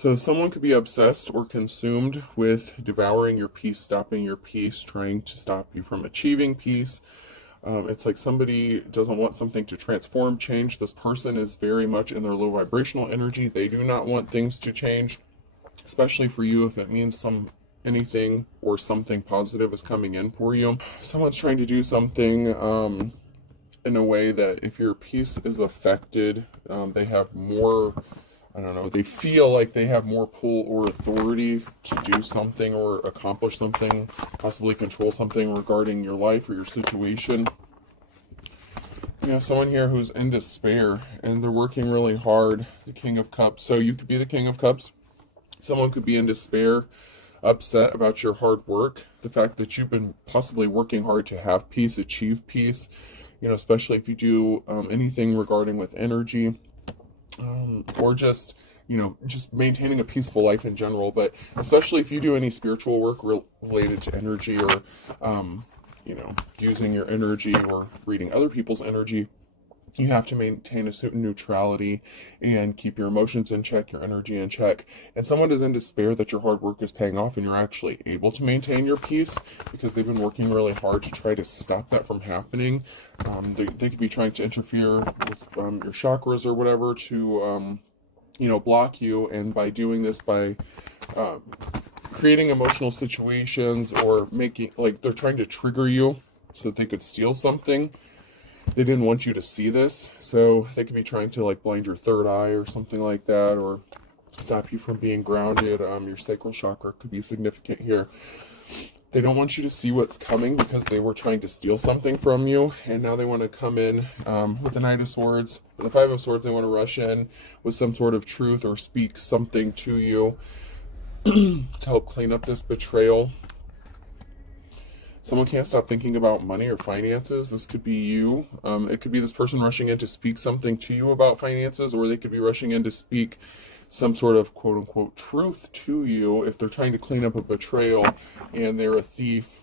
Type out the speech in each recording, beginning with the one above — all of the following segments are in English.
So someone could be obsessed or consumed with devouring your peace, stopping your peace, trying to stop you from achieving peace. It's like somebody doesn't want something to transform, change. This person is very much in their low vibrational energy. They do not want things to change, especially for you if it means anything or something positive is coming in for you. Someone's trying to do something in a way that if your peace is affected, they have more, I don't know, they feel like they have more pull or authority to do something or accomplish something, possibly control something regarding your life or your situation. You have someone here who's in despair and they're working really hard, the King of Cups. So you could be the King of Cups. Someone could be in despair, upset about your hard work, the fact that you've been possibly working hard to have peace, achieve peace, especially if you do anything regarding with energy. Or just maintaining a peaceful life in general, but especially if you do any spiritual work related to energy or using your energy or reading other people's energy, you have to maintain a certain neutrality and keep your emotions in check, your energy in check. And someone is in despair that your hard work is paying off and you're actually able to maintain your peace because they've been working really hard to try to stop that from happening. They could be trying to interfere with your chakras or whatever to, block you. And by doing this, by creating emotional situations or making, like, they're trying to trigger you so that they could steal something. They didn't want you to see this, so they could be trying to like blind your third eye or something like that, or stop you from being grounded. Your sacral chakra could be significant here. They don't want you to see what's coming because they were trying to steal something from you, and now they want to come in with the Knight of Swords. With the Five of Swords, they want to rush in with some sort of truth or speak something to you to help clean up this betrayal. Someone can't stop thinking about money or finances. This could be you. It could be this person rushing in to speak something to you about finances, or they could be rushing in to speak some sort of quote-unquote truth to you if they're trying to clean up a betrayal and they're a thief.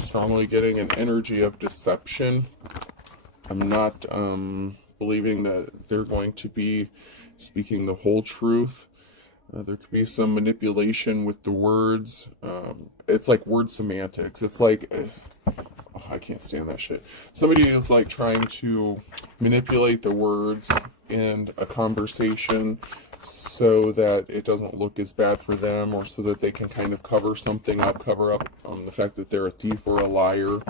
Strongly getting an energy of deception. I'm not believing that they're going to be speaking the whole truth. There could be some manipulation with the words. It's like word semantics. It's like, I can't stand that shit. Somebody is like trying to manipulate the words in a conversation so that it doesn't look as bad for them, or so that they can kind of cover something up, cover up the fact that they're a thief or a liar.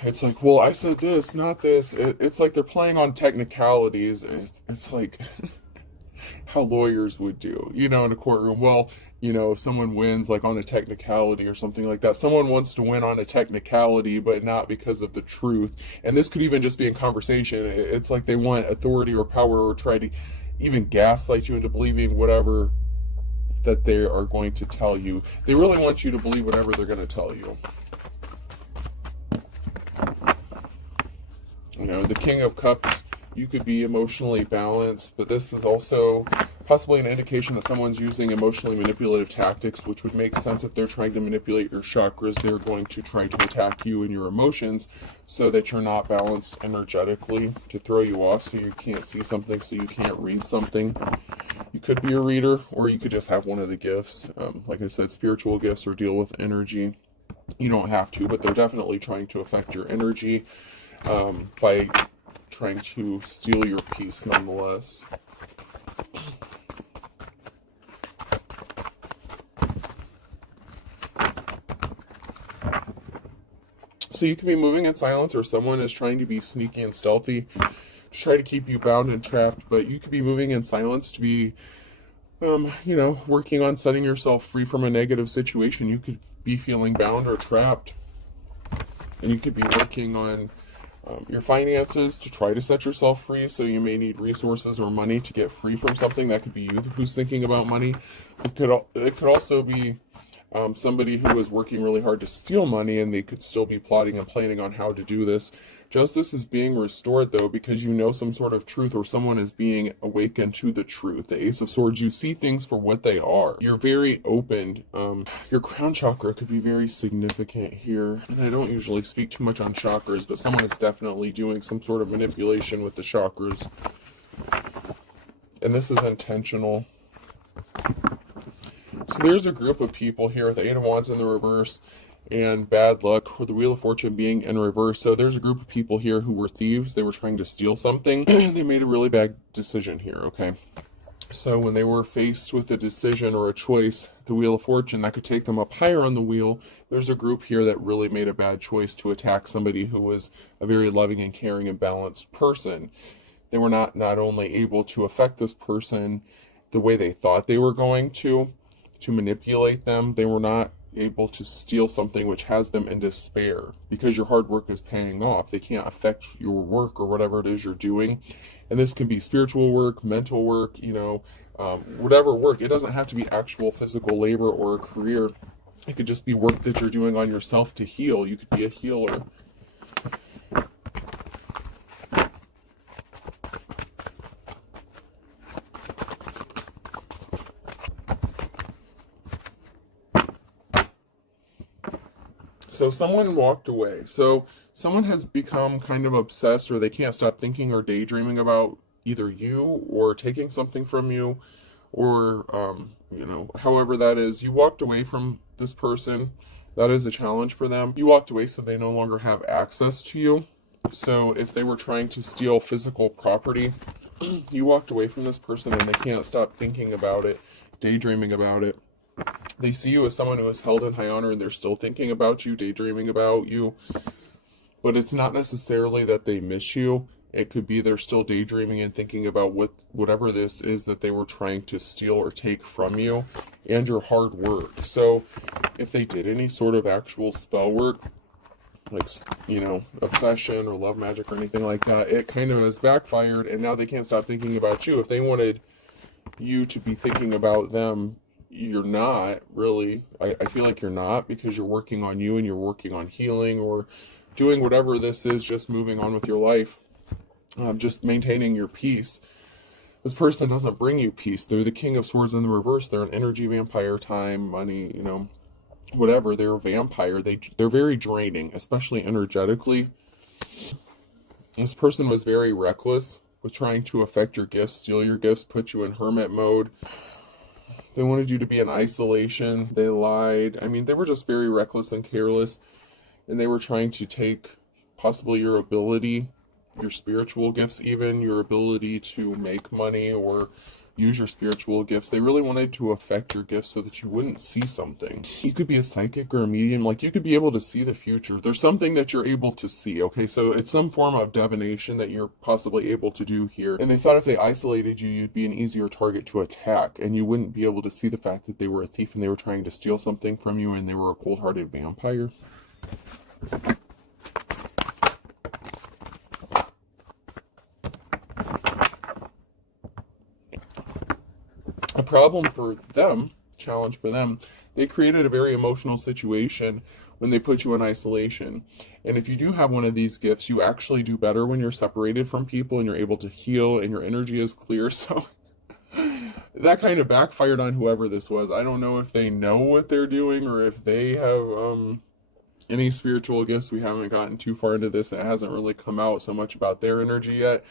It's like, well, I said this, not this. It's like they're playing on technicalities. It's like how lawyers would do, in a courtroom. Well, if someone wins like on a technicality or something like that, someone wants to win on a technicality, but not because of the truth. And this could even just be in conversation. It's like they want authority or power, or try to even gaslight you into believing whatever that they are going to tell you. They really want you to believe whatever they're going to tell you. The King of Cups, you could be emotionally balanced, but this is also possibly an indication that someone's using emotionally manipulative tactics, which would make sense if they're trying to manipulate your chakras. They're going to try to attack you and your emotions so that you're not balanced energetically, to throw you off so you can't see something, so you can't read something. You could be a reader, or you could just have one of the gifts. Like I said, spiritual gifts or deal with energy. You don't have to, but they're definitely trying to affect your energy by trying to steal your peace nonetheless. So you can be moving in silence, or someone is trying to be sneaky and stealthy to try to keep you bound and trapped, but you could be moving in silence to be working on setting yourself free from a negative situation. You could be feeling bound or trapped, and you could be working on your finances to try to set yourself free. So you may need resources or money to get free from something. That could be you who's thinking about money. It could also be somebody who is working really hard to steal money, and they could still be plotting and planning on how to do this. Justice is being restored, though, because you know some sort of truth, or someone is being awakened to the truth. The Ace of Swords, you see things for what they are. You're very open. Your crown chakra could be very significant here. And I don't usually speak too much on chakras, but someone is definitely doing some sort of manipulation with the chakras. And this is intentional. So there's a group of people here with the Eight of Wands in the reverse and bad luck, with the Wheel of Fortune being in reverse. So there's a group of people here who were thieves. They were trying to steal something. They made a really bad decision here, okay? So when they were faced with a decision or a choice, the Wheel of Fortune, that could take them up higher on the wheel, there's a group here that really made a bad choice to attack somebody who was a very loving and caring and balanced person. They were not only able to affect this person the way they thought they were going to manipulate them, they were not able to steal something which has them in despair, because your hard work is paying off. They can't affect your work or whatever it is you're doing. And this can be spiritual work, mental work, whatever work. It doesn't have to be actual physical labor or a career. It could just be work that you're doing on yourself to heal. You could be a healer. So someone walked away. So someone has become kind of obsessed, or they can't stop thinking or daydreaming about either you or taking something from you, or, however that is. You walked away from this person. That is a challenge for them. You walked away so they no longer have access to you. So if they were trying to steal physical property, you walked away from this person and they can't stop thinking about it, daydreaming about it. They see you as someone who is held in high honor, and they're still thinking about you, daydreaming about you. But it's not necessarily that they miss you. It could be they're still daydreaming and thinking about whatever this is that they were trying to steal or take from you and your hard work. So if they did any sort of actual spell work, like, obsession or love magic or anything like that, it kind of has backfired, and now they can't stop thinking about you. If they wanted you to be thinking about them, you're not really. I feel like you're not, because you're working on you and you're working on healing or doing whatever this is, just moving on with your life, just maintaining your peace. This person doesn't bring you peace. They're the King of Swords in the reverse. They're an energy vampire, time, money, whatever. They're a vampire. They're very draining, especially energetically. This person was very reckless with trying to affect your gifts, steal your gifts, put you in hermit mode. They wanted you to be in isolation. They lied. They were just very reckless and careless. And they were trying to take possibly your ability, your spiritual gifts even, your ability to make money or use your spiritual gifts. They really wanted to affect your gifts so that you wouldn't see something. You could be a psychic or a medium. Like, you could be able to see the future. There's something that you're able to see, okay? So it's some form of divination that you're possibly able to do here. And they thought if they isolated you, you'd be an easier target to attack, and you wouldn't be able to see the fact that they were a thief and they were trying to steal something from you, and they were a cold-hearted vampire. A problem for them, challenge for them, they created a very emotional situation when they put you in isolation. And if you do have one of these gifts, you actually do better when you're separated from people and you're able to heal and your energy is clear. So that kind of backfired on whoever this was. I don't know if they know what they're doing or if they have any spiritual gifts. We haven't gotten too far into this. It hasn't really come out so much about their energy yet.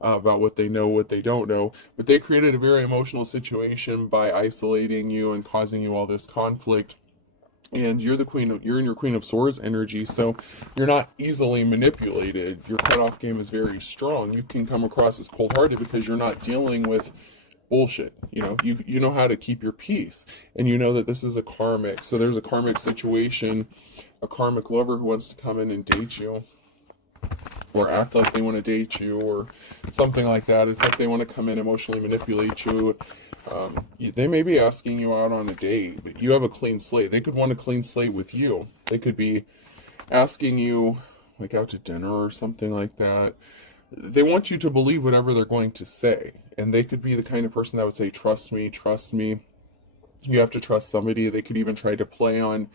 About what they know, what they don't know. But they created a very emotional situation by isolating you and causing you all this conflict. And you're in your Queen of Swords energy, so you're not easily manipulated. Your cutoff game is very strong. You can come across as cold-hearted because you're not dealing with bullshit. You know how to keep your peace, and you know that this is a karmic. So there's a karmic situation, a karmic lover who wants to come in and date you, or act like they want to date you, or something like that. It's like they want to come in, emotionally manipulate you. They may be asking you out on a date, but you have a clean slate. They could want a clean slate with you. They could be asking you, like, out to dinner or something like that. They want you to believe whatever they're going to say. And they could be the kind of person that would say, trust me, trust me. You have to trust somebody. They could even try to play on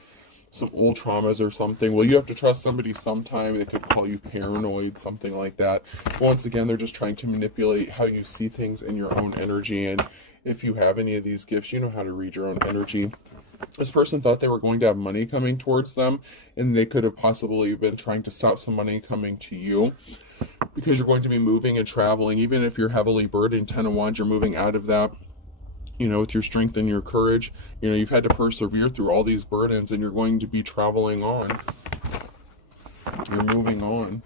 some old traumas or something. Well, you have to trust somebody sometime. They could call you paranoid, something like that. Once again, they're just trying to manipulate how you see things in your own energy. And if you have any of these gifts, you know how to read your own energy. This person thought they were going to have money coming towards them, and they could have possibly been trying to stop some money coming to you, because you're going to be moving and traveling. Even if you're heavily burdened, 10 of Wands, you're moving out of that with your strength and your courage. You've had to persevere through all these burdens, and you're going to be traveling on. You're moving on.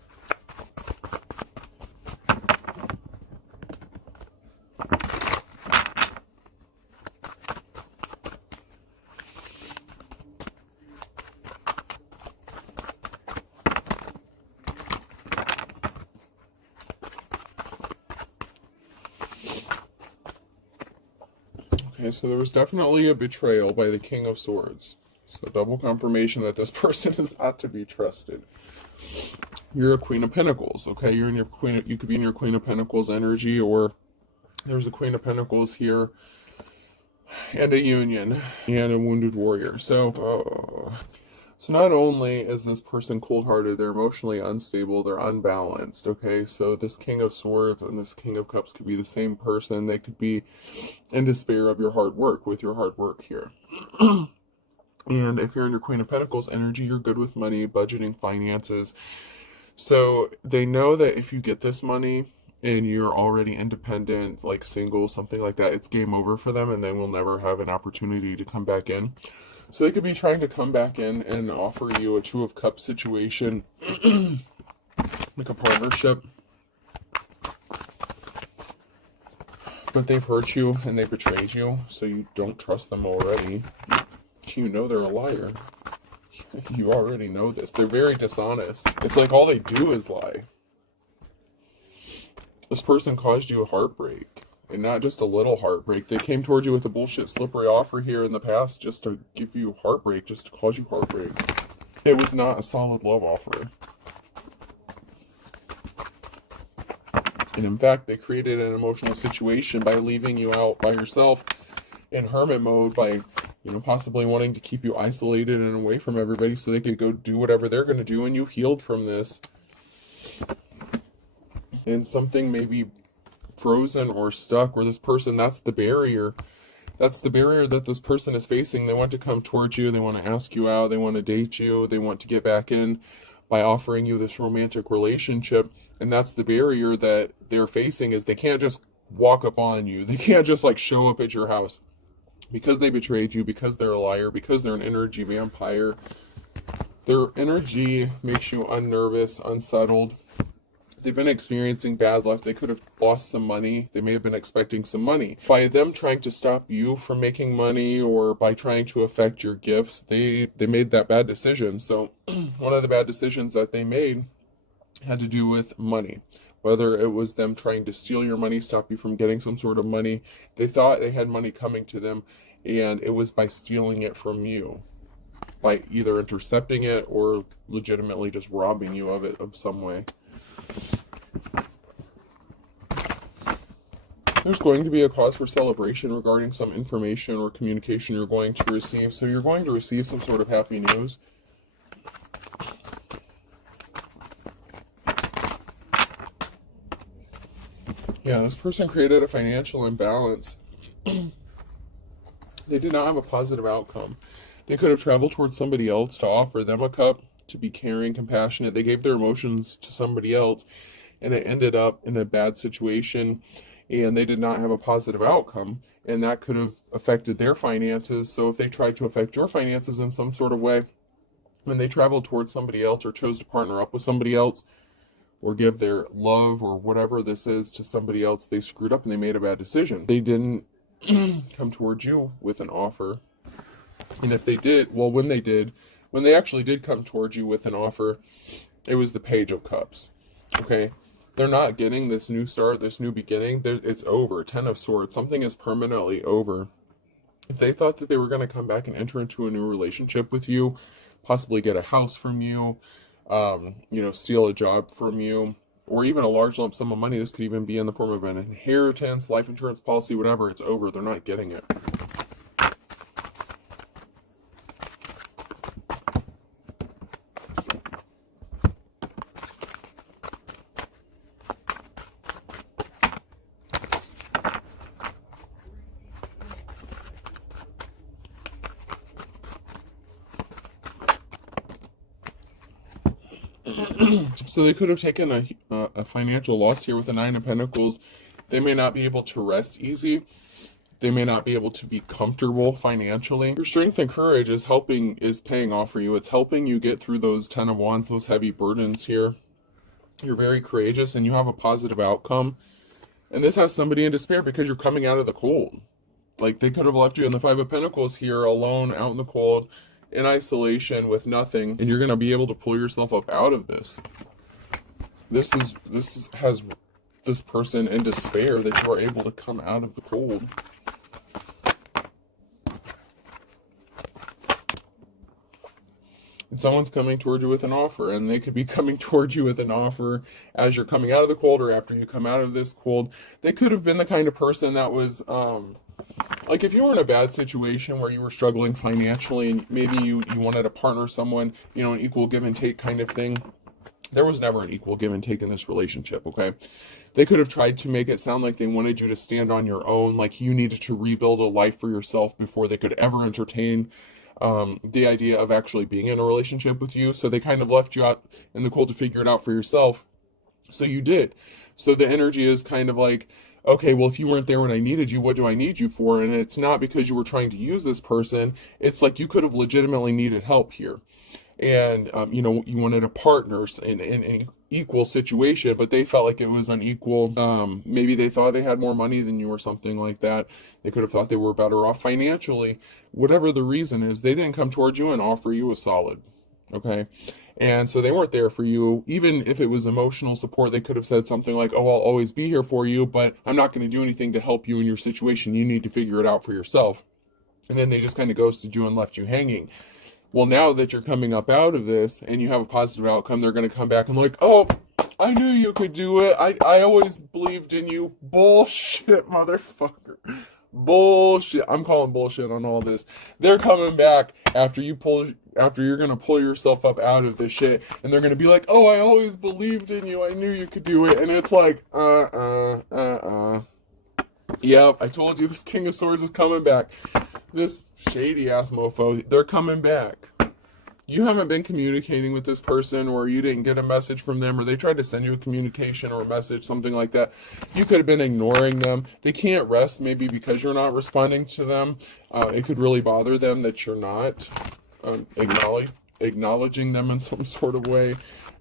Okay, so there was definitely a betrayal by the King of Swords. So double confirmation that this person is not to be trusted. You're a Queen of Pentacles, okay? You're in your you could be in your Queen of Pentacles energy, or there's a Queen of Pentacles here, and a Union, and a Wounded Warrior. So not only is this person cold-hearted, they're emotionally unstable, they're unbalanced, okay? So this King of Swords and this King of Cups could be the same person. They could be in despair of your hard work, with your hard work here. And if you're in your Queen of Pentacles energy, you're good with money, budgeting, finances. So they know that if you get this money and you're already independent, like single, something like that, it's game over for them, and they will never have an opportunity to come back in. So they could be trying to come back in and offer you a Two of Cups situation, like a partnership. But they've hurt you and they betrayed you, so you don't trust them already. You know they're a liar. You already know this. They're very dishonest. It's like all they do is lie. This person caused you a heartbreak. And not just a little heartbreak. They came towards you with a bullshit slippery offer here in the past just to give you heartbreak, just to cause you heartbreak. It was not a solid love offer. And in fact, they created an emotional situation by leaving you out by yourself in hermit mode, by possibly wanting to keep you isolated and away from everybody so they could go do whatever they're going to do, and you healed from this. And something may be frozen or stuck, or this person, that's the barrier. That's the barrier that this person is facing. They want to come towards you, they want to ask you out, they want to date you, they want to get back in by offering you this romantic relationship. And that's the barrier that they're facing, is they can't just walk up on you. They can't just show up at your house. Because they betrayed you, because they're a liar, because they're an energy vampire. Their energy makes you unnervous, unsettled. They've been experiencing bad luck. They could have lost some money. They may have been expecting some money. By them trying to stop you from making money, or by trying to affect your gifts, they made that bad decision. So one of the bad decisions that they made had to do with money. Whether it was them trying to steal your money, stop you from getting some sort of money. They thought they had money coming to them, and it was by stealing it from you. By either intercepting it or legitimately just robbing you of it of some way. There's going to be a cause for celebration regarding some information or communication you're going to receive. So you're going to receive some sort of happy news. Yeah, this person created a financial imbalance. They did not have a positive outcome. They could have traveled towards somebody else to offer them a cup, to be caring, compassionate. They gave their emotions to somebody else, and it ended up in a bad situation, and they did not have a positive outcome, and that could have affected their finances. So if they tried to affect your finances in some sort of way, when they traveled towards somebody else or chose to partner up with somebody else, or give their love or whatever this is to somebody else, they screwed up and they made a bad decision. They didn't come towards you with an offer. And if they did, well, when they actually did come towards you with an offer, it was the Page of Cups. Okay? They're not getting this new start, this new beginning. It's over. 10 of Swords. Something is permanently over. If they thought that they were going to come back and enter into a new relationship with you, possibly get a house from you, steal a job from you, or even a large lump sum of money. This could even be in the form of an inheritance, life insurance policy, whatever. It's over. They're not getting it. So they could have taken a financial loss here with the Nine of Pentacles. They may not be able to rest easy. They may not be able to be comfortable financially. Your strength and courage is paying off for you. It's helping you get through those 10 of Wands, those heavy burdens here. You're very courageous and you have a positive outcome. And this has somebody in despair because you're coming out of the cold. Like, they could have left you in the Five of Pentacles here, alone, out in the cold, in isolation, with nothing. And you're going to be able to pull yourself up out of this. This has this person in despair that you are able to come out of the cold. And someone's coming towards you with an offer, and they could be coming towards you with an offer as you're coming out of the cold or after you come out of this cold. They could have been the kind of person that was, like, if you were in a bad situation where you were struggling financially and maybe you wanted to partner someone, you know, an equal give and take kind of thing. There was never an equal give and take in this relationship, okay? They could have tried to make it sound like they wanted you to stand on your own, like you needed to rebuild a life for yourself before they could ever entertain the idea of actually being in a relationship with you. So they kind of left you out in the cold to figure it out for yourself. So you did. So the energy is kind of like, okay, well, if you weren't there when I needed you, what do I need you for? And it's not because you were trying to use this person. It's like you could have legitimately needed help here. And, you know, you wanted a partner in an equal situation, but they felt like it was unequal. Maybe they thought they had more money than you or something like that. They could have thought they were better off financially. Whatever the reason is, they didn't come towards you and offer you a solid, okay? And so they weren't there for you. Even if it was emotional support, they could have said something like, oh, I'll always be here for you, but I'm not going to do anything to help you in your situation. You need to figure it out for yourself. And then they just kind of ghosted you and left you hanging. Well, now that you're coming up out of this and you have a positive outcome, they're going to come back and like, oh, I knew you could do it. I always believed in you. Bullshit, motherfucker. Bullshit. I'm calling bullshit on all this. They're coming back after you're going to pull yourself up out of this shit, and they're going to be like, oh, I always believed in you. I knew you could do it. And it's like, Yep, I told you this King of Swords is coming back. This shady-ass mofo, they're coming back. You haven't been communicating with this person, or you didn't get a message from them, or they tried to send you a communication or a message, something like that. You could have been ignoring them. They can't rest, maybe because you're not responding to them. It could really bother them that you're not acknowledging them in some sort of way.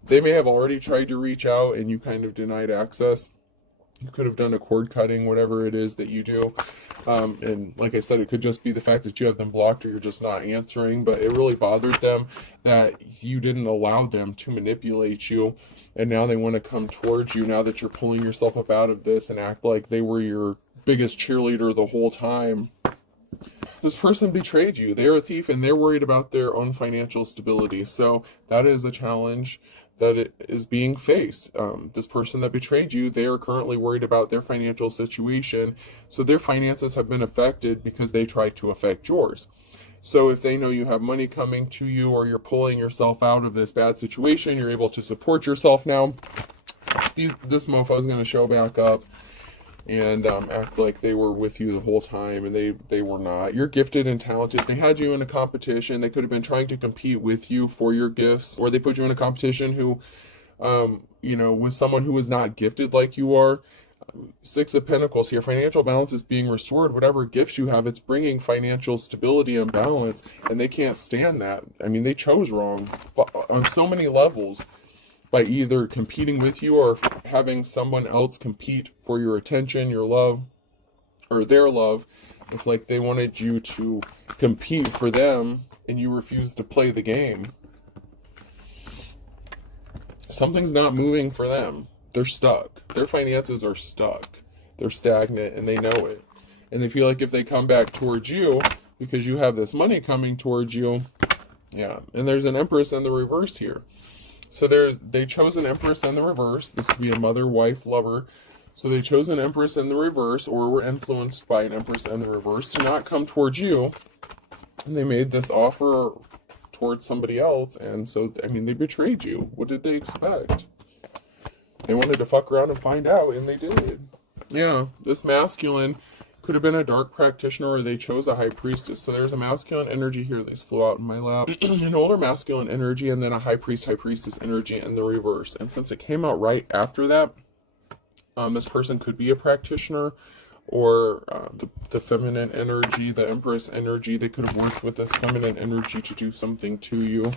They may have already tried to reach out, and you kind of denied access. You could have done a cord cutting, whatever it is that you do. And like I said, it could just be the fact that you have them blocked or you're just not answering, but it really bothered them that you didn't allow them to manipulate you. And now they want to come towards you now that you're pulling yourself up out of this and act like they were your biggest cheerleader the whole time. This person betrayed you. They're a thief and they're worried about their own financial stability. So that is a challenge that it is being faced. This person that betrayed you, they are currently worried about their financial situation. So their finances have been affected because they tried to affect yours. So if they know you have money coming to you, or you're pulling yourself out of this bad situation, you're able to support yourself now, this mofo is going to show back up and act like they were with you the whole time, and they were not. You're gifted and talented. They had you in a competition. They could have been trying to compete with you for your gifts, or they put you in a competition who, with someone who is not gifted like you are. Six of Pentacles here. Financial balance is being restored. Whatever gifts you have, it's bringing financial stability and balance, and they can't stand that. I mean, they chose wrong on so many levels, by either competing with you or having someone else compete for your attention, your love, or their love. It's like they wanted you to compete for them and you refused to play the game. Something's not moving for them. They're stuck. Their finances are stuck. They're stagnant and they know it. And they feel like if they come back towards you, because you have this money coming towards you, yeah. And there's an Empress in the reverse here. So they chose an Empress in the reverse. This could be a mother, wife, lover. So they chose an Empress in the reverse, or were influenced by an Empress in the reverse to not come towards you. And they made this offer towards somebody else. And so, I mean, they betrayed you. What did they expect? They wanted to fuck around and find out, and they did. Yeah, this masculine could have been a dark practitioner, or they chose a high priestess. So there's a masculine energy here. These flew out in my lap. An older masculine energy, and then a high priestess energy in the reverse. And since it came out right after that, this person could be a practitioner, or the feminine energy, the Empress energy. They could have worked with this feminine energy to do something to you.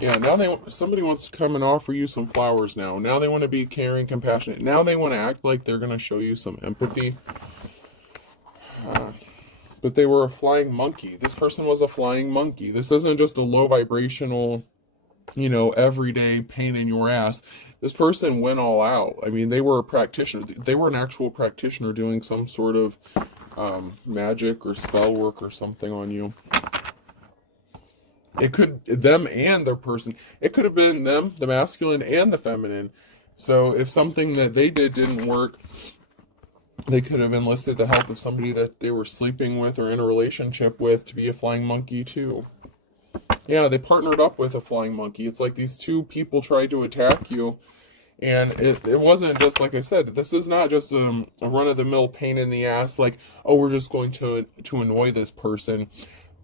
Yeah, now somebody wants to come and offer you some flowers now. Now they want to be caring, compassionate. Now they want to act like they're going to show you some empathy. But they were a flying monkey. This person was a flying monkey. This isn't just a low vibrational, everyday pain in your ass. This person went all out. I mean, they were a practitioner. They were an actual practitioner doing some sort of magic or spell work or something on you. It could, them and their person. It could have been them, the masculine and the feminine. So if something that they did didn't work, they could have enlisted the help of somebody that they were sleeping with or in a relationship with to be a flying monkey too. Yeah, they partnered up with a flying monkey. It's like these two people tried to attack you. And it wasn't just, like I said, this is not just a run-of-the-mill pain in the ass, like, oh, we're just going to annoy this person.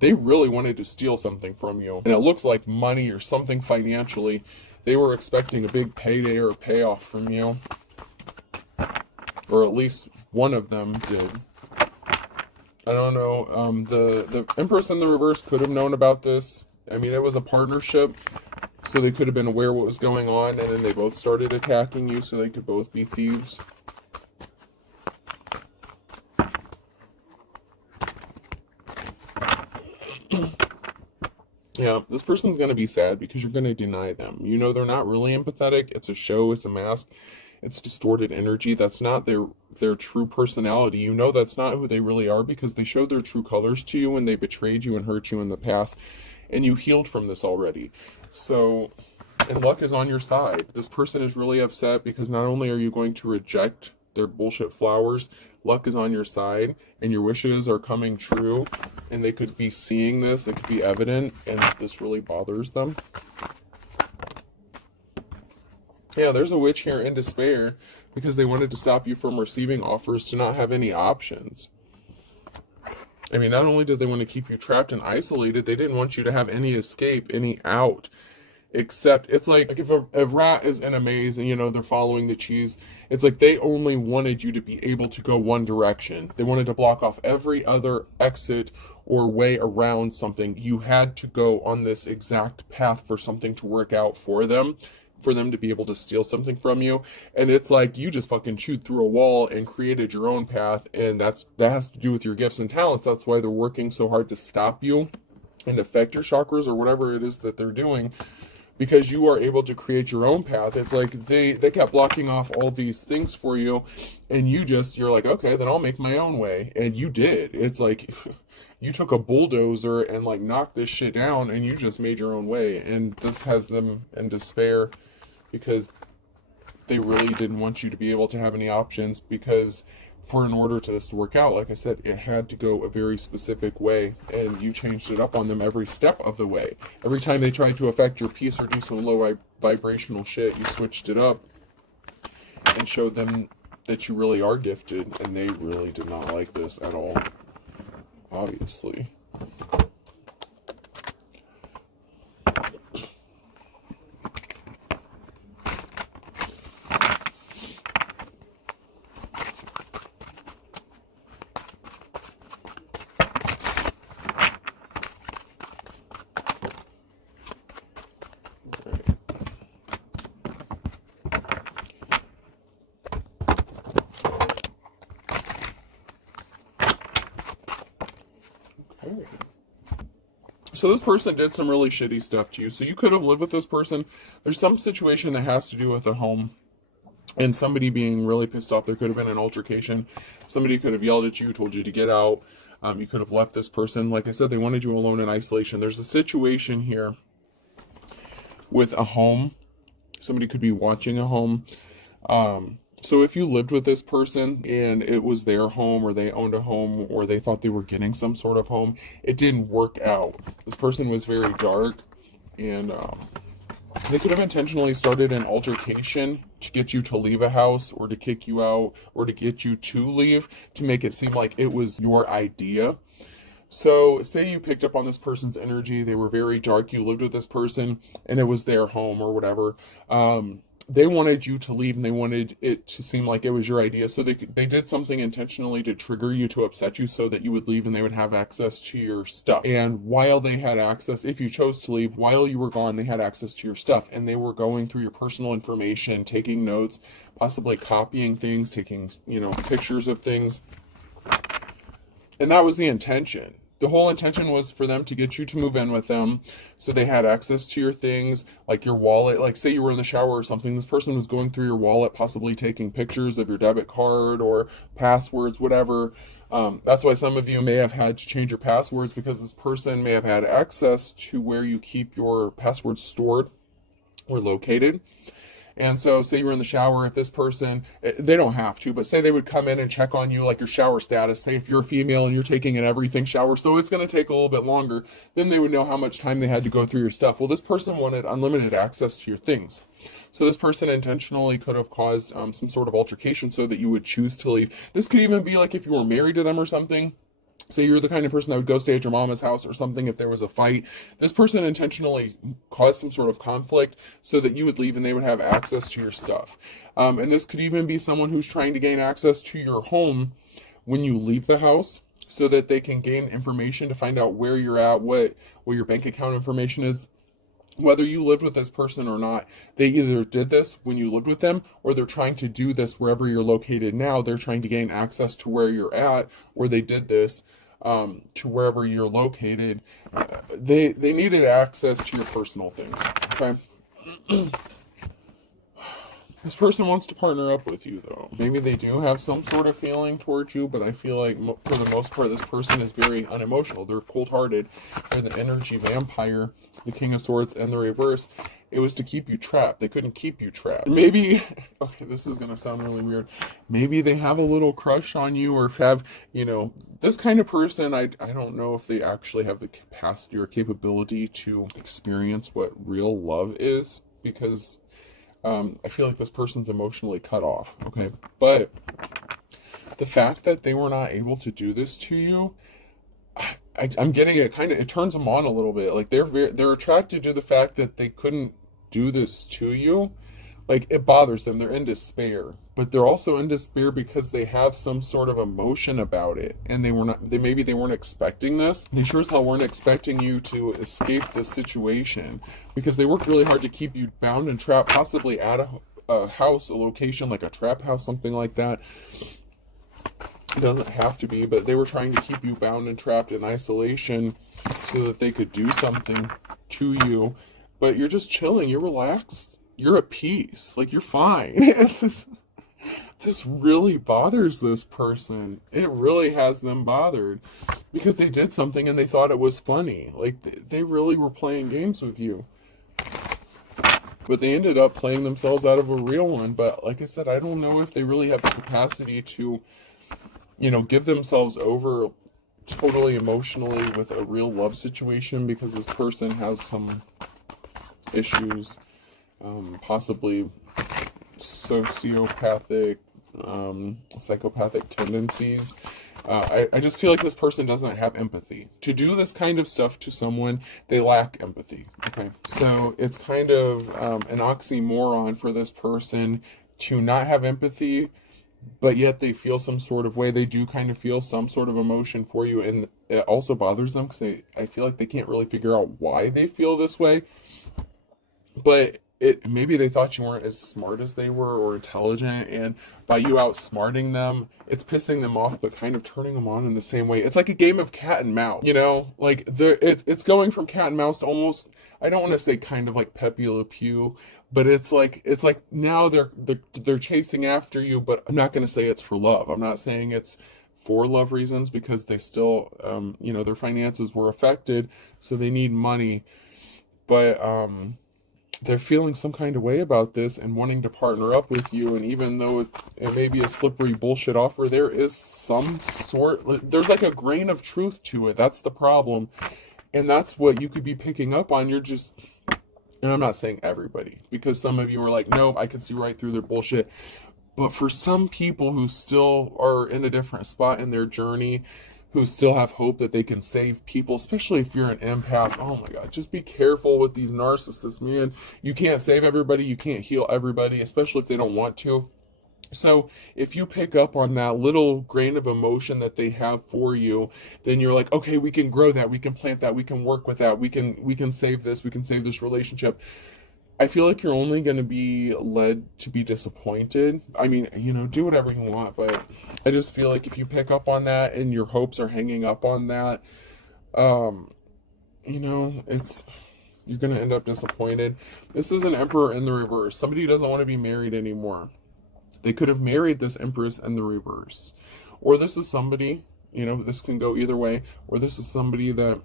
They really wanted to steal something from you. And it looks like money or something financially. They were expecting a big payday or payoff from you. Or at least one of them did. I don't know. The Empress in the reverse could have known about this. I mean, it was a partnership, so they could have been aware what was going on, and then they both started attacking you, so they could both be thieves. Yeah, this person's going to be sad because you're going to deny them. They're not really empathetic. It's a show. It's a mask. It's distorted energy. That's not their true personality. That's not who they really are because they showed their true colors to you when they betrayed you and hurt you in the past. And you healed from this already. So, and luck is on your side. This person is really upset because not only are you going to reject their bullshit flowers, luck is on your side and your wishes are coming true. And they could be seeing this. It could be evident. And this really bothers them. Yeah, there's a witch here in despair because they wanted to stop you from receiving offers to not have any options. I mean, not only did they want to keep you trapped and isolated, they didn't want you to have any escape, any out. Except, it's like if a rat is in a maze and, they're following the cheese, it's like they only wanted you to be able to go one direction. They wanted to block off every other exit or way around something. You had to go on this exact path for something to work out for them to be able to steal something from you. And it's like you just fucking chewed through a wall and created your own path, and that has to do with your gifts and talents. That's why they're working so hard to stop you and affect your chakras or whatever it is that they're doing, because you are able to create your own path. It's like they kept blocking off all these things for you, and you're like, okay, then I'll make my own way. And you did. It's like you took a bulldozer and like knocked this shit down, and you just made your own way. And this has them in despair because they really didn't want you to be able to have any options, because in order to this to work out, like I said, it had to go a very specific way, and you changed it up on them every step of the way. Every time they tried to affect your peace or do some low vibrational shit, you switched it up and showed them that you really are gifted, and they really did not like this at all, obviously. So this person did some really shitty stuff to you. So you could have lived with this person. There's some situation that has to do with a home and somebody being really pissed off. There could have been an altercation. Somebody could have yelled at you, told you to get out. You could have left this person. Like I said, they wanted you alone in isolation. There's a situation here with a home. Somebody could be watching a home. So if you lived with this person and it was their home, or they owned a home, or they thought they were getting some sort of home, it didn't work out. This person was very dark, and they could have intentionally started an altercation to get you to leave a house, or to kick you out, or to get you to leave, to make it seem like it was your idea. So say you picked up on this person's energy, they were very dark, you lived with this person, and it was their home or whatever. they wanted you to leave and they wanted it to seem like it was your idea. So they did something intentionally to trigger you, to upset you, so that you would leave and they would have access to your stuff. And while they had access, if you chose to leave, while you were gone, they had access to your stuff. And they were going through your personal information, taking notes, possibly copying things, taking, pictures of things. And that was the intention. The whole intention was for them to get you to move in with them, so they had access to your things, like your wallet. Like, say you were in the shower or something, this person was going through your wallet, possibly taking pictures of your debit card or passwords, whatever. That's why some of you may have had to change your passwords, because this person may have had access to where you keep your passwords stored or located. And so say you were in the shower, if this person, they don't have to, but say they would come in and check on you, like your shower status. Say if you're female and you're taking an everything shower, so it's going to take a little bit longer, then they would know how much time they had to go through your stuff. Well, this person wanted unlimited access to your things. So this person intentionally could have caused some sort of altercation so that you would choose to leave. This could even be like if you were married to them or something. Say you're the kind of person that would go stay at your mama's house or something if there was a fight. This person intentionally caused some sort of conflict so that you would leave and they would have access to your stuff. And this could even be someone who's trying to gain access to your home when you leave the house, so that they can gain information to find out where you're at, what your bank account information is. Whether you lived with this person or not, they either did this when you lived with them, or they're trying to do this wherever you're located now. They're trying to gain access to where you're at, or they did this to wherever you're located. They needed access to your personal things, okay? This person wants to partner up with you, though. Maybe they do have some sort of feeling towards you, but I feel like for the most part, this person is very unemotional. They're cold-hearted. They're the energy vampire, the King of Swords, and the reverse. It was to keep you trapped. They couldn't keep you trapped. Maybe, okay, this is going to sound really weird. Maybe they have a little crush on you, or have, this kind of person, I don't know if they actually have the capacity or capability to experience what real love is, because I feel like this person's emotionally cut off, okay? But the fact that they were not able to do this to you, I'm getting it it turns them on a little bit. Like they're attracted to the fact that they couldn't do this to you. Like, it bothers them. They're in despair, but they're also in despair because they have some sort of emotion about it, and maybe they weren't expecting this. They sure as hell weren't expecting you to escape this situation, because they worked really hard to keep you bound and trapped, possibly at a house, a location like a trap house, something like that. It doesn't have to be, but they were trying to keep you bound and trapped in isolation so that they could do something to you. But you're just chilling, you're relaxed, you're at peace, like you're fine. This really bothers this person. It really has them bothered, because they did something and they thought it was funny. Like, they really were playing games with you. But they ended up playing themselves out of a real one. But like I said, I don't know if they really have the capacity to, give themselves over totally emotionally with a real love situation, because this person has some issues, possibly sociopathic, psychopathic tendencies. I just feel like this person doesn't have empathy. To do this kind of stuff to someone, they lack empathy, okay? So it's kind of an oxymoron for this person to not have empathy, but yet they feel some sort of way. They do kind of feel some sort of emotion for you, and it also bothers them because I feel like they can't really figure out why they feel this way. But maybe they thought you weren't as smart as they were, or intelligent, and by you outsmarting them, it's pissing them off, but kind of turning them on in the same way. It's like a game of cat and mouse, like it's going from cat and mouse to almost, I don't want to say kind of like Pepe Le Pew, but it's like now they're chasing after you, but I'm not going to say it's for love. I'm not saying it's for love reasons, because they still, their finances were affected, so they need money, but they're feeling some kind of way about this and wanting to partner up with you. And even though it may be a slippery bullshit offer, there is there's like a grain of truth to it. That's the problem. And that's what you could be picking up on. And I'm not saying everybody, because some of you are like, nope, I can see right through their bullshit. But for some people who still are in a different spot in their journey, who still have hope that they can save people, especially if you're an empath. Oh my God, just be careful with these narcissists, man. You can't save everybody, you can't heal everybody, especially if they don't want to. So if you pick up on that little grain of emotion that they have for you, then you're like, okay, we can grow that, we can plant that, we can work with that, we can save this, we can save this relationship. I feel like you're only going to be led to be disappointed. I mean, do whatever you want, but I just feel like if you pick up on that and your hopes are hanging up on that, it's you're going to end up disappointed. This is an Emperor in the reverse. Somebody who doesn't want to be married anymore. They could have married this Empress in the reverse. Or this is somebody, this can go either way, or this is somebody that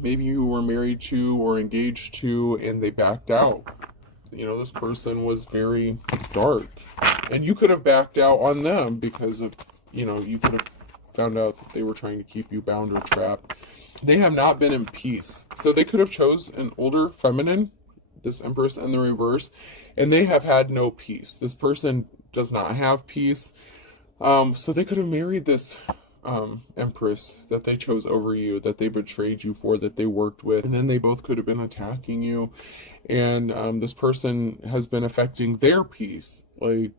maybe you were married to or engaged to and they backed out. This person was very dark. And you could have backed out on them because of, you could have found out that they were trying to keep you bound or trapped. They have not been in peace. So they could have chose an older feminine, this Empress in the reverse, and they have had no peace. This person does not have peace. So they could have married this Empress that they chose over you, that they betrayed you for, that they worked with, and then they both could have been attacking you. And this person has been affecting their peace. Like,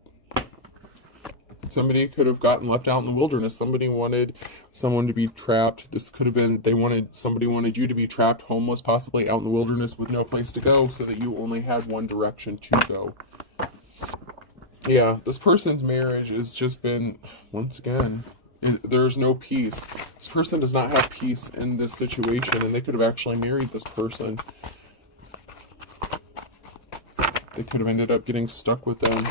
somebody could have gotten left out in the wilderness. Somebody wanted someone to be trapped. This could have been, somebody wanted you to be trapped, homeless, possibly out in the wilderness with no place to go, so that you only had one direction to go. Yeah, this person's marriage has just been, once again, there's no peace. This person does not have peace in this situation, and they could have actually married this person. They could have ended up getting stuck with them.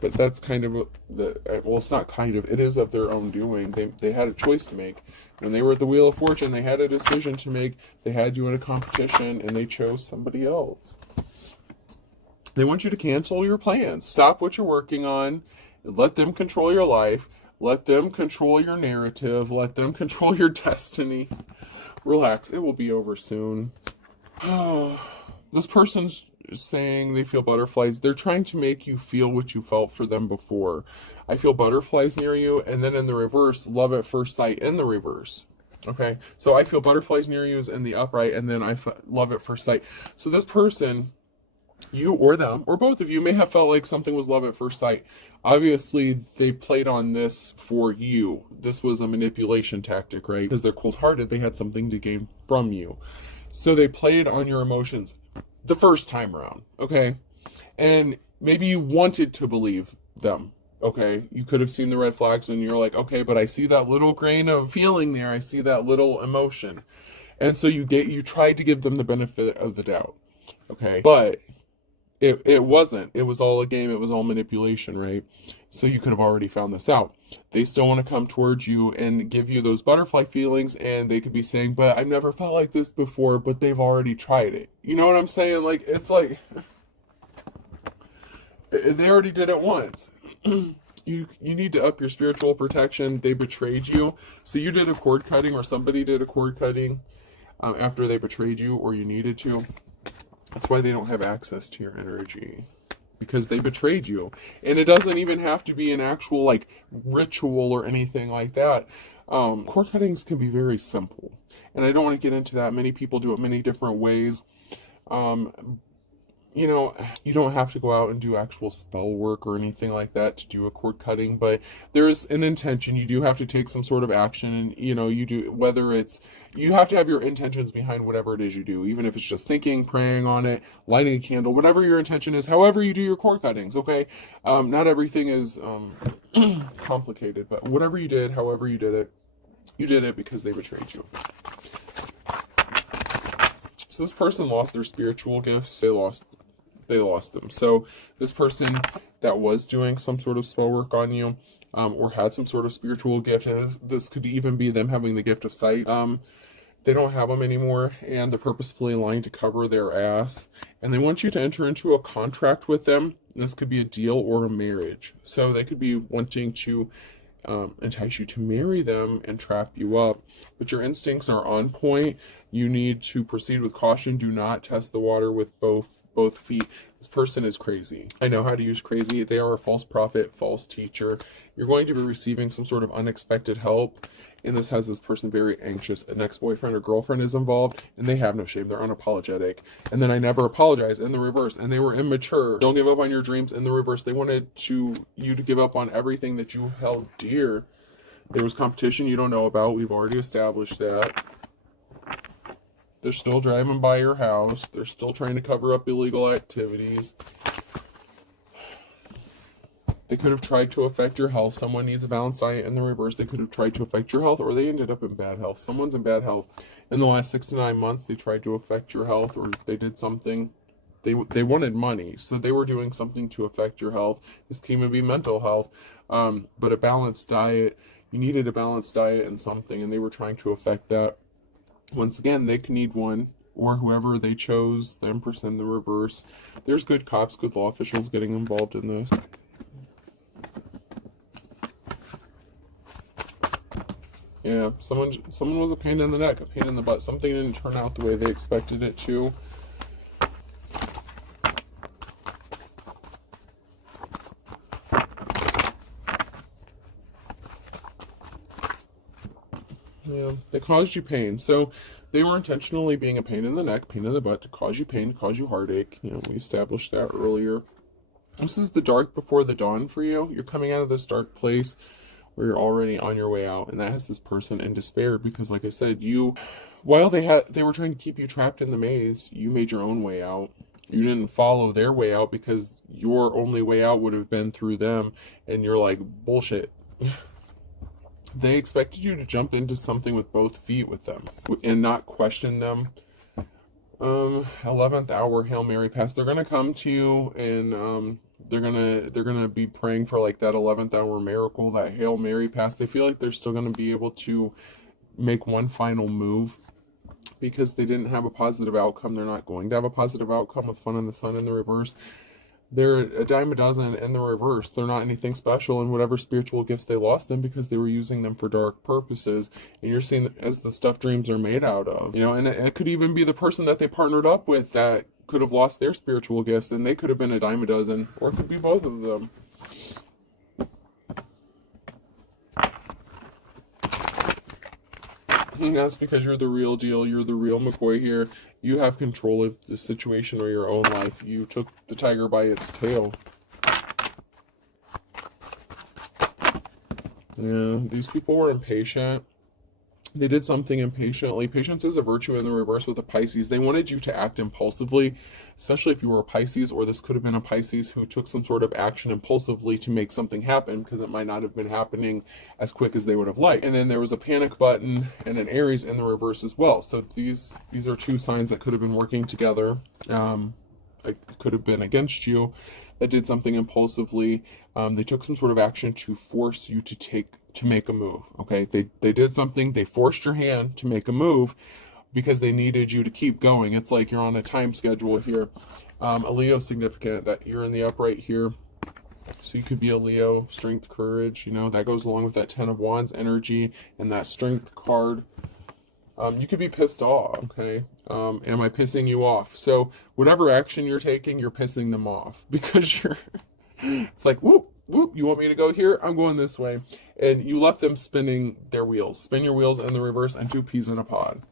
But that's kind of, it's not kind of, it is of their own doing. They had a choice to make. When they were at the Wheel of Fortune, they had a decision to make. They had you in a competition, and they chose somebody else. They want you to cancel your plans. Stop what you're working on. Let them control your life. Let them control your narrative. Let them control your destiny. Relax. It will be over soon. This person's saying they feel butterflies. They're trying to make you feel what you felt for them before. I feel butterflies near you, and then in the reverse, love at first sight in the reverse. Okay, so I feel butterflies near you is in the upright, and then love at first sight. So this person, you or them, or both of you, may have felt like something was love at first sight. Obviously, they played on this for you. This was a manipulation tactic, right? Because they're cold-hearted, they had something to gain from you. So they played on your emotions the first time around, okay? And maybe you wanted to believe them, okay? You could have seen the red flags and you're like, okay, but I see that little grain of feeling there. I see that little emotion. And so you tried to give them the benefit of the doubt, okay? But it wasn't. It was all a game. It was all manipulation, right? So you could have already found this out. They still want to come towards you and give you those butterfly feelings, and they could be saying, but I've never felt like this before, but they've already tried it. You know what I'm saying? Like, it's like, they already did it once. You need to up your spiritual protection. They betrayed you. So you did a cord cutting, or somebody did a cord cutting after they betrayed you, or you needed to. That's why they don't have access to your energy, because they betrayed you. And it doesn't even have to be an actual like ritual or anything like that. Cord cuttings can be very simple, and I don't want to get into that. Many people do it many different ways. You don't have to go out and do actual spell work or anything like that to do a cord cutting, but there's an intention. You do have to take some sort of action, and you have to have your intentions behind whatever it is you do, even if it's just thinking, praying on it, lighting a candle, whatever your intention is, however you do your cord cuttings, okay? Not everything is complicated, but whatever you did, however you did it because they betrayed you. So this person lost their spiritual gifts. They lost them. So this person that was doing some sort of spell work on you, or had some sort of spiritual gift, and this could even be them having the gift of sight, they don't have them anymore, and they're purposefully lying to cover their ass, and they want you to enter into a contract with them. This could be a deal or a marriage. So they could be wanting to entice you to marry them and trap you up, but your instincts are on point. You need to proceed with caution. Do not test the water with both feet. This person is crazy. I know how to use crazy. They are a false prophet, false teacher. You're going to be receiving some sort of unexpected help. And this has this person very anxious. An ex-boyfriend or girlfriend is involved, and they have no shame. They're unapologetic. And then I never apologize in the reverse. And they were immature. Don't give up on your dreams in the reverse. They wanted you to give up on everything that you held dear. There was competition you don't know about. We've already established that. They're still driving by your house. They're still trying to cover up illegal activities. They could have tried to affect your health. Someone needs a balanced diet in the reverse. They could have tried to affect your health, or they ended up in bad health. Someone's in bad health. In the last 6 to 9 months, they tried to affect your health, or they did something. They wanted money, so they were doing something to affect your health. This can even be mental health, but a balanced diet. You needed a balanced diet and something, and they were trying to affect that. Once again, they could need one, or whoever they chose, the Empress in the reverse. There's good cops, good law officials getting involved in this. Yeah, someone was a pain in the neck, a pain in the butt. Something didn't turn out the way they expected it to. Yeah, they caused you pain. So they were intentionally being a pain in the neck, pain in the butt, to cause you pain, to cause you heartache. You know, we established that earlier. This is the dark before the dawn for you. You're coming out of this dark place where you're already on your way out, and that has this person in despair because, like I said, while they were trying to keep you trapped in the maze, you made your own way out. You didn't follow their way out because your only way out would have been through them, and you're like, bullshit. They expected you to jump into something with both feet with them and not question them. 11th hour Hail Mary pass. They're gonna come to you and they're gonna be praying for like that 11th hour miracle, that Hail Mary pass. They feel like they're still gonna be able to make one final move because they didn't have a positive outcome. They're not going to have a positive outcome with Fun in the Sun in the reverse. They're a dime a dozen in the reverse. They're not anything special in whatever spiritual gifts they lost them because they were using them for dark purposes. And you're seeing that as the stuff dreams are made out of. You know, and it could even be the person that they partnered up with that could have lost their spiritual gifts, and they could have been a dime a dozen, or it could be both of them. And that's because you're the real deal. You're the real McCoy here. You have control of the situation or your own life. You took the tiger by its tail. Yeah, these people were impatient. They did something impatiently. Patience is a virtue in the reverse with a Pisces. They wanted you to act impulsively, especially if you were a Pisces, or this could have been a Pisces who took some sort of action impulsively to make something happen because it might not have been happening as quick as they would have liked. And then there was a panic button and an Aries in the reverse as well. So these are two signs that could have been working together. It could have been against you, that did something impulsively. They took some sort of action to force you to make a move. Okay, they did something. They forced your hand to make a move because they needed you to keep going. It's like you're on a time schedule here. A Leo significant that you're in the upright here. So you could be a Leo, strength, courage. You know, that goes along with that 10 of Wands energy and that strength card. You could be pissed off, okay? Am I pissing you off? So whatever action you're taking, you're pissing them off because it's like, whoop, whoop, you want me to go here? I'm going this way. And you left them spinning their wheels. Spin your wheels in the reverse and 2 peas in a pod.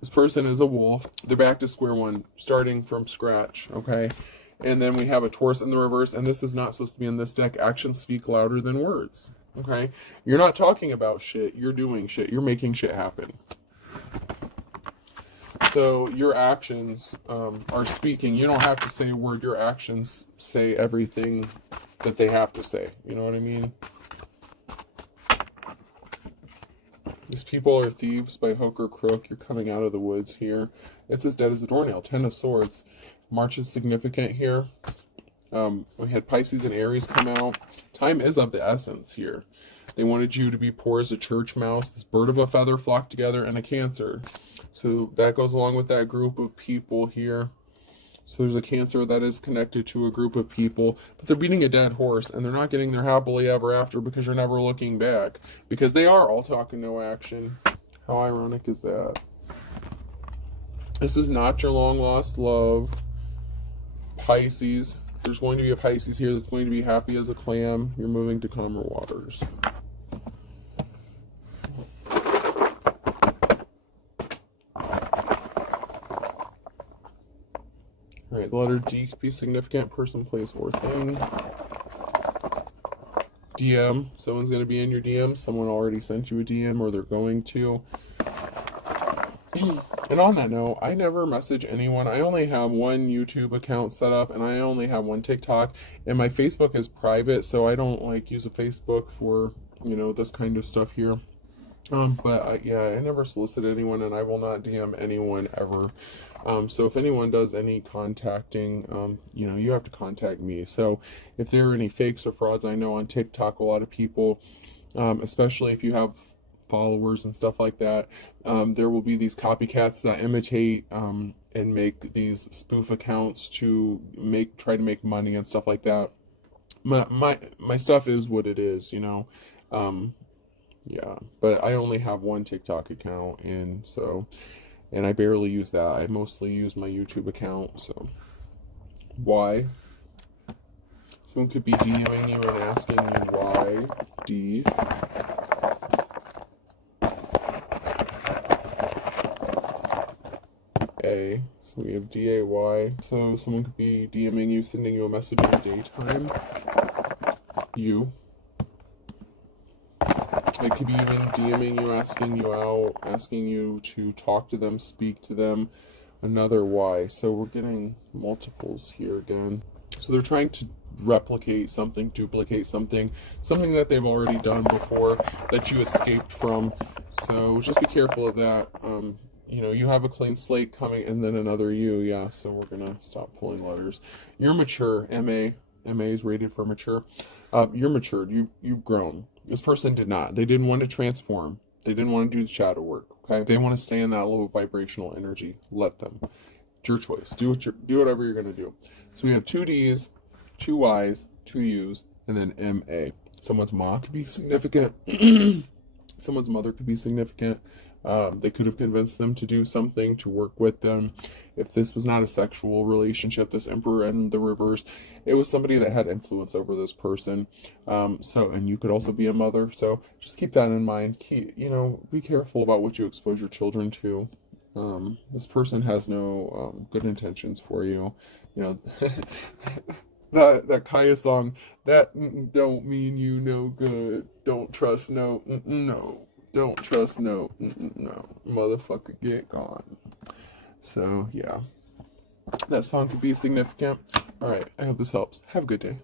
This person is a wolf. They're back to square one, starting from scratch, okay? And then we have a Taurus in the reverse, and this is not supposed to be in this deck. Actions speak louder than words, okay? You're not talking about shit. You're doing shit. You're making shit happen. So your actions are speaking. You don't have to say a word. Your actions say everything that they have to say. You know what I mean? These people are thieves by hook or crook. You're coming out of the woods here. It's as dead as a doornail. 10 of Swords. March is significant here. We had Pisces and Aries come out. Time is of the essence here. They wanted you to be poor as a church mouse. This bird of a feather flocked together, and a Cancer. So that goes along with that group of people here. So there's a Cancer that is connected to a group of people, but they're beating a dead horse, and they're not getting their happily ever after because you're never looking back. Because they are all talk and no action. How ironic is that? This is not your long lost love. Pisces. There's going to be a Pisces here that's going to be happy as a clam. You're moving to calmer waters. All right, the letter D could be significant, person, place, or thing. DM, someone's going to be in your DM. Someone already sent you a DM, or they're going to. And on that note, I never message anyone. I only have one YouTube account set up, and I only have one TikTok, and my Facebook is private, so I don't like use a Facebook for, you know, this kind of stuff here. But yeah, I never solicit anyone, and I will not DM anyone ever. So if anyone does any contacting, you know, you have to contact me. So if there are any fakes or frauds, I know on TikTok a lot of people, especially if you have followers and stuff like that, there will be these copycats that imitate and make these spoof accounts to try to make money and stuff like that. My stuff is what it is, you know. Yeah, but I only have one TikTok account, and I barely use that. I mostly use my YouTube account. So why? Someone could be DMing you and asking you why. D. A. So we have DAY. So someone could be DMing you, sending you a message in the daytime. U. They could be even DMing you, asking you out, asking you to talk to them, speak to them. Another Y. So we're getting multiples here again. So they're trying to replicate something, duplicate something that they've already done before, that you escaped from. So just be careful of that. You know, you have a clean slate coming, and then another U. Yeah, so we're gonna stop pulling letters. You're mature. MA. MA is rated for mature. You're matured. You've grown. This person did not. They didn't want to transform. They didn't want to do the shadow work. Okay. They want to stay in that low vibrational energy. Let them. It's your choice. Do whatever you're gonna do. So we have 2 D's, 2 Y's, 2 U's, and then MA. Someone's mom could be significant. Someone's mother could be significant. They could have convinced them to do something, to work with them. If this was not a sexual relationship, this Emperor and the reverse, it was somebody that had influence over this person. And you could also be a mother. So just keep that in mind. Be careful about what you expose your children to. This person has no good intentions for you. You know, that Kaya song, that don't mean you no good. Don't trust no, no. Don't trust no, no. Motherfucker, get gone. So, yeah. That song could be significant. Alright, I hope this helps. Have a good day.